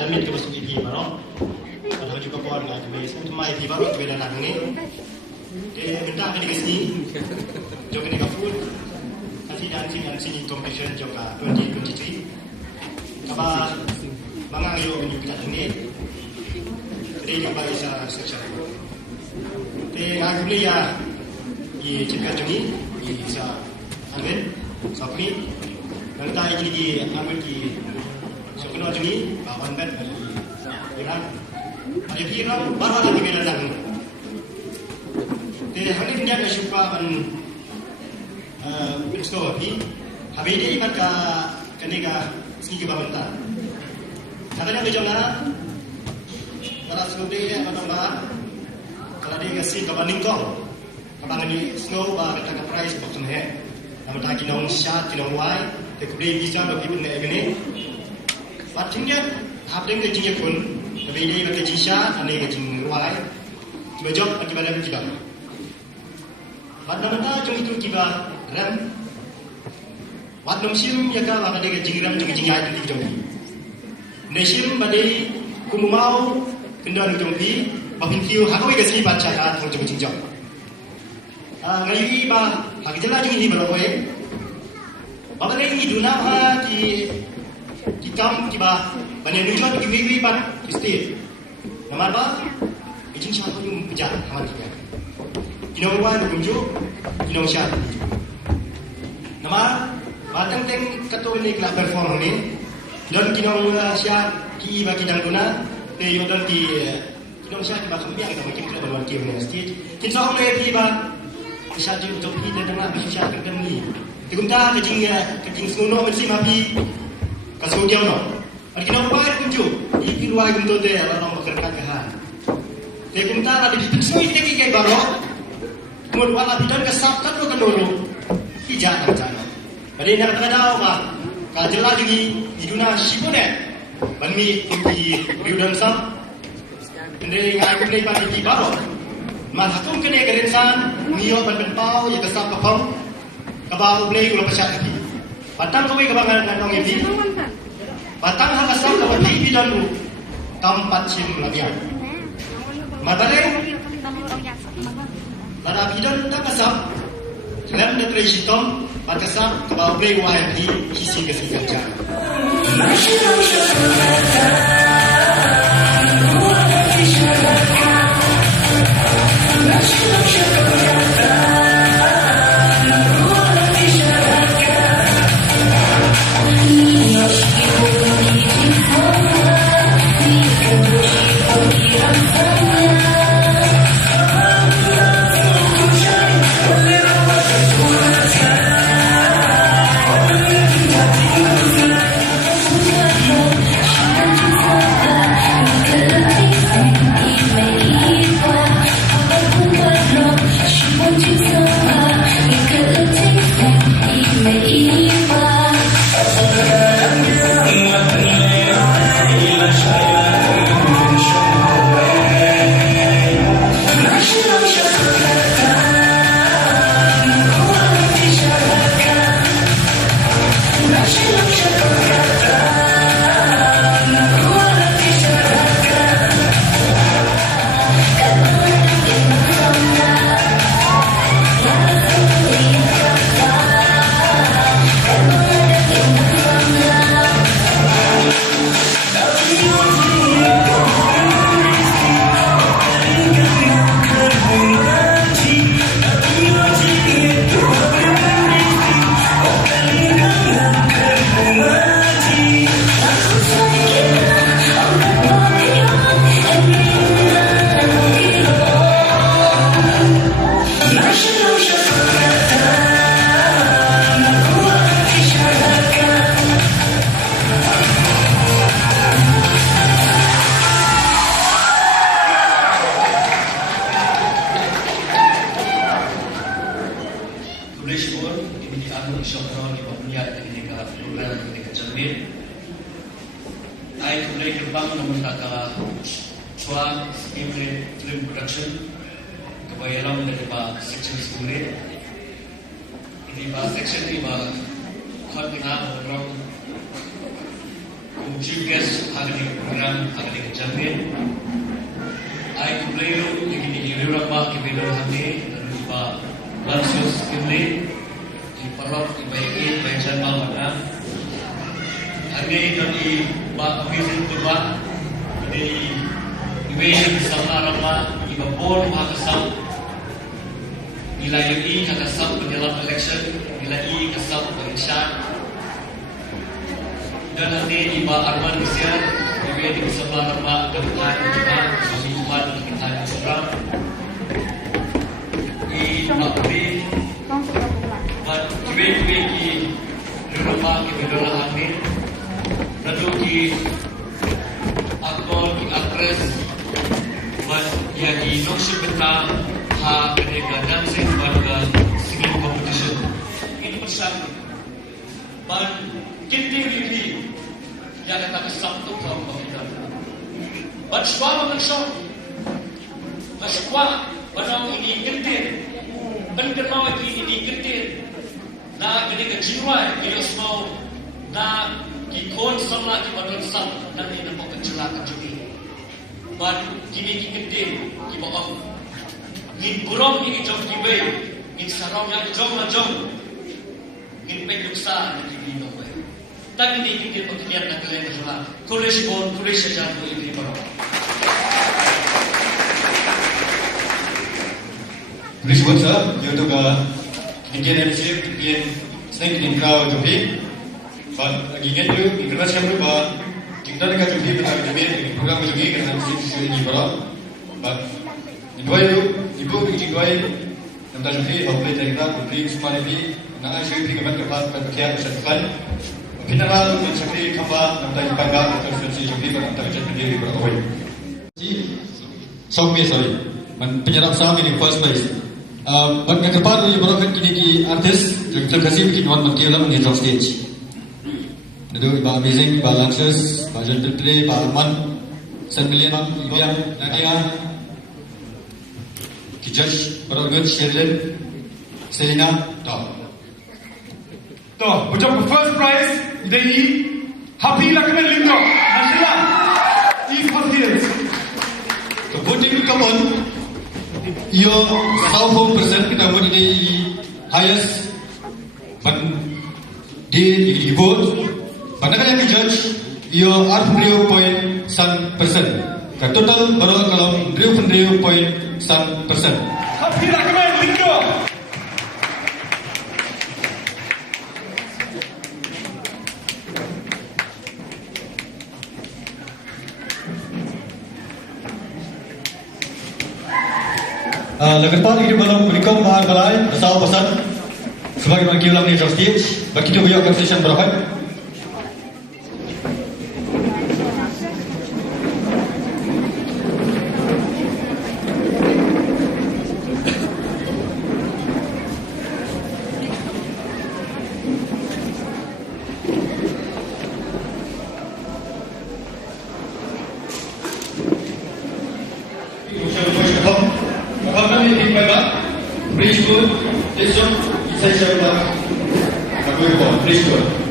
jamin ke masuk IP baru. Padahal juga kawan dengan kami semua IP baru tu dah nak ni. Dia minta ke sini. Jom ke food. Nanti dan sini competition juga 2023. Kaba mangang yo kita ni. Jadi kaba isa section. Te aku ni ya i cipta jumi i isa angin sapni. Nanti ini angin ki Sokono jumi kawan bet Iran. Ada Iran baru lagi kita datang. Te hari ni kita syukur kan Kristo ni. Habis ini ikat ka keniga segi kebangunan. Kadang-kadang dia jalan, kalau sekali apa tambah, kalau dia kasih kebanting kau, kebanting ni snow bah kita price boxen he, nama tak kinong shot kinong wai, tekubri bisa bagi benda ini. Pastinya, apa yang kerja pun, tapi ini bagi jisha, ane kerja wai, cuma job bagi badan kita. Pada mana cuma itu kita ram. Wat nom sim ya ka wa kadai jingram jing jing ai ti jong. Ne sim badai kumau kendan jong pi ba pin tiu ha ko ga si ba cha ka thong jong jing jong. Ngai ba ha ki jala jing hi ba lo e. Ba ba ngai du na ha ki kam ki ba ba ne du ma ki wi ba ki sti. Nama ba jing sha ko yum pija ha ki. Kinong wa du ju kinong sha. Nama Batang teng kato ni kelak perform ni, dan kinong siap ki bagi dan guna, yo dan kinong siap bagi kembiang kita mungkin kita berluar kiam ni stage. Kinong le pi ba, siap je untuk pi dan nak siap kerja ni. Tikumta kecing suno mesti mapi kasuh dia no. Ada kinong buat kunju, di luar kuntu te orang bekerja kehan. Tikumta ada di semua ini kita baru, kemudian wala bidan kesapkan lo kendoro, hijau macam. Jadi nak tahu apa? Kalau lagi di dunia sibuknya, bami di biudan sam, ini aku ni pada di baru. Mas hakum kena kerensan, mio berpau, ya kesap kepau, kebau play ulah pesat lagi. Batang kau ini kebangan nong ini, batang hak kesap kau di biudan tu, tempat sim lagi. Matanya, pada biudan tak kesap, dalam negeri sitom. Pakasam kebau play YMP kisi kesi kerja. Film production kebayaran dari section sekolah ini section ini khot kenal orang kung chief guest aking program aking champion ay kumplero yung inihirirang ba kibidor hami dan iba lansus kimli iparok ibayin bayan mana hanggang dan iba amazing diba di ibayin sa marama iba pon makasam nilai i kakasam dalam election nilai kasam pemeriksaan dan nanti iba Arman Kesian iba di sebelah nama depan juga suami umat kita seberang iba beri dan iba di rumah kita dalam amin lalu di akun di akres dan ia di noksi beta ha kenega dancing pada singing competition ini persatu dan kita really yang kata kesatu kaum kita. Bersuara mengesor, bersuara pada ini kentir, penkenal ini kentir. Na ketika jiwa kita semua na ikon sama kita bersama dan ini nampak kecelakaan juga. But kini kentir, kita off. Ngin burung ini jom tiba, ngin sarong yang jom macam, ngin penyuksa yang tiba. Tapi ini kita pekerjaan nak kalian bersama. Kulis pun, kulis saja boleh beri barang. Kulis pun sah, dia tu ke Indian MC, Indian Snake Indian Crowd Jopi. Lagi ingat tu, kerana siapa bah kita dekat Jopi betul Jopi program Jopi kerana sisi ini barang. Dua ibu bikin dua tentang Jopi, apa cerita Jopi semua ini. Nak Jopi kemat kepas pekerjaan bersatukan. Pinara mencari kamba nanti bangga terus jadi nanti jadi berapa? Sorry, penyerap saham ini first place. Bagi kepada yang berada di artis, terkasih bikin one menteri dalam mengenal stage. Itu iba amazing, iba Lances, iba John Putri, iba Arman, Sanmilian, Ibiang, Nadia, Kijaj, Baragut, Sherlyn, Selina, Tom. तो बुझो first prize देनी happy lakman lindo nasila first years तो voting come on yo 100% kita vote di highest ban di vote pada kaya judge yo 0.1% ka total baru kalau 0.1% happy lakman lindo Lepas itu belum berikan mahal balai bersama pesan sebagai bagi ulang di stage. Bagi itu beliau akan session berapa? Preschool, this one, it's a child, preschool.